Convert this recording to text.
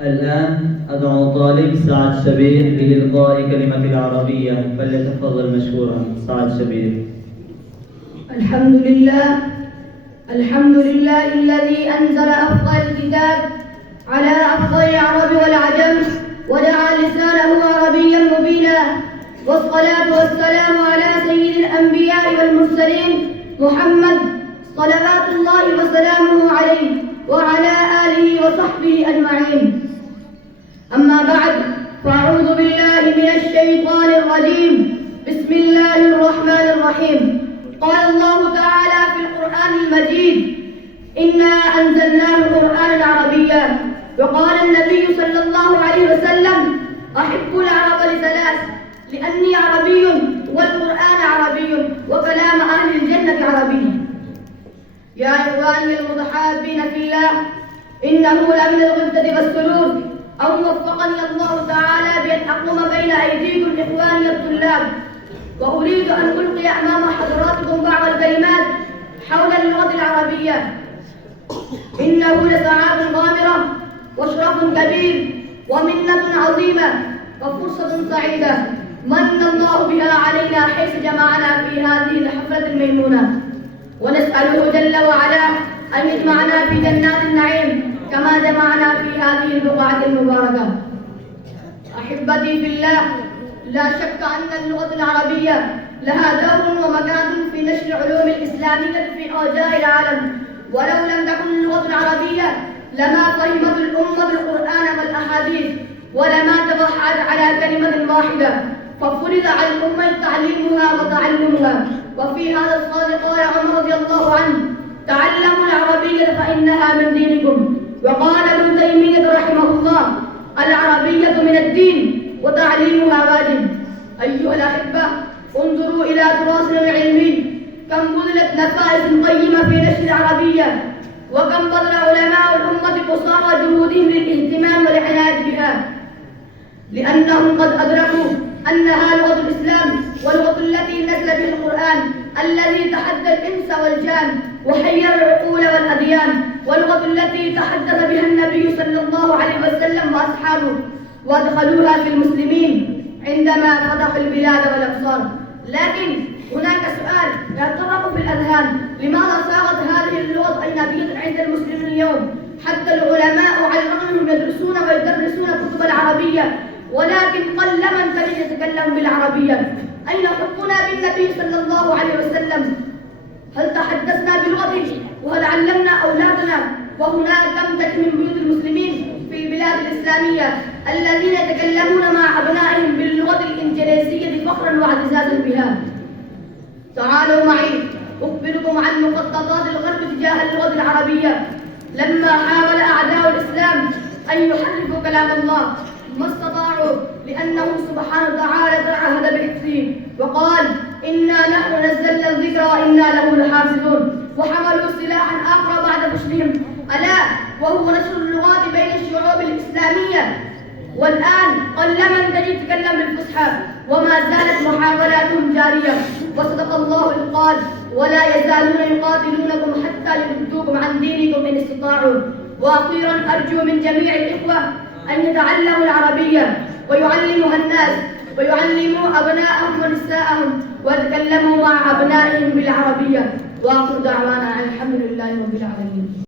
الآن أدعو طالب سعد شبير لإلقاء كلمة العربية، فليتفضل مشكورا. سعد شبير. الحمد لله الذي أنزل أفضل الكتاب على أفضل العرب والعجم وجعل لسانه عربيا مبينا، والصلاة والسلام على سيد الأنبياء والمرسلين محمد صلوات الله وسلامه عليه وعلى آله وصحبه أجمعين. أما بعد، فأعوذ بالله من الشيطان الرجيم. بسم الله الرحمن الرحيم. قال الله تعالى في القرآن المجيد: إنا أنزلناه قرآنا عربيا. وقال النبي صلى الله عليه وسلم: أحب العرب لثلاث، لأني عربي والقرآن عربي وكلام أهل الجنة عربي. يا إخواني المتحابين في الله، إنه لمن الغبطة والسرور أو وفقني الله تعالى بأن أقوم بين أيديكم إخواني الطلاب، وأريد أن ألقي أمام حضراتكم بعض الكلمات حول اللغة العربية. إنه لسعادة غامرة وشرف كبير ومنة عظيمة وفرصة سعيدة من الله بها علينا حيث جمعنا في هذه الحفلة الميمونة، ونسأله جل وعلا أن يجمعنا في جنات النعيم كما جمعنا في هذه البقعة المباركة. أحبتي في الله، لا شك أن اللغة العربية لها دور ومكان في نشر العلوم الإسلامية في أرجاء العالم، ولو لم تكن اللغة العربية لما فهمت الأمة القرآن والأحاديث ولما توحدت على كلمة واحدة، ففرض على الأمة تعليمها وتعلمها. وفي هذا الصدد قال عمر رضي الله عنه: تعلموا العربية فإنها من دينكم. وقال ابن تيمية رحمه الله: العربية من الدين وتعليمها واجب. أيها الأحبة، انظروا إلى تراثنا العلمي، كم بذلت نفائس قيمة في نشر العربية، وكم بذل علماء الأمة قصارى جهودهم للاهتمام والعناية بها، لأنهم قد أدركوا أنها لغة الإسلام واللغة التي نزل بها القرآن الذي تحدى الإنس والجان وحير العقول والأديان، واللغة التي تحدث بها النبي صلى الله عليه وسلم وأصحابه وأدخلوها في المسلمين عندما فتحوا البلاد والأمصار. لكن هناك سؤال يتطرق في الأذهان: لماذا صارت هذه اللغة أجنبية عند المسلمين اليوم؟ حتى العلماء على الرغم أنهم يدرسون ويدرسون كتب العربية، ولكن قل من تجد يتكلم بالعربية. أين حبنا بالنبي صلى الله عليه وسلم؟ هل تحدثنا بلغته؟ وهل علمنا أولادنا؟ وهناك كم تجد من بيوت المسلمين في البلاد الإسلامية الذين يتكلمون مع أبنائهم باللغة الإنجليزية فخرا واعتزازا بها. تعالوا معي أخبركم عن مخططات الغرب تجاه اللغة العربية. لما حاول أعداء الإسلام أن يحرفوا كلام الله ما استطاعوا، لأنه سبحانه وتعالى تعهد بحفظه وقال: إنا نحن نزلنا الذكر وإنا له لحافظون. وحملوا سلاحا آخر بعد فشلهم، ألا وهو نشر اللغات بين الشعوب الإسلامية. والآن قل من تجد يتكلم بالفصحى، وما زالت محاولاتهم جارية. وصدق الله إذ قال: ولا يزالون يقاتلونكم حتى يردوكم عن دينكم إن استطاعوا. وأخيرا أرجو من جميع الإخوة أن يتعلموا العربية ويعلموها الناس، ويعلموا أبناءهم ونساءهم، ويتكلموا مع أبنائهم بالعربية. وآخر دعوانا الحمد لله رب العالمين.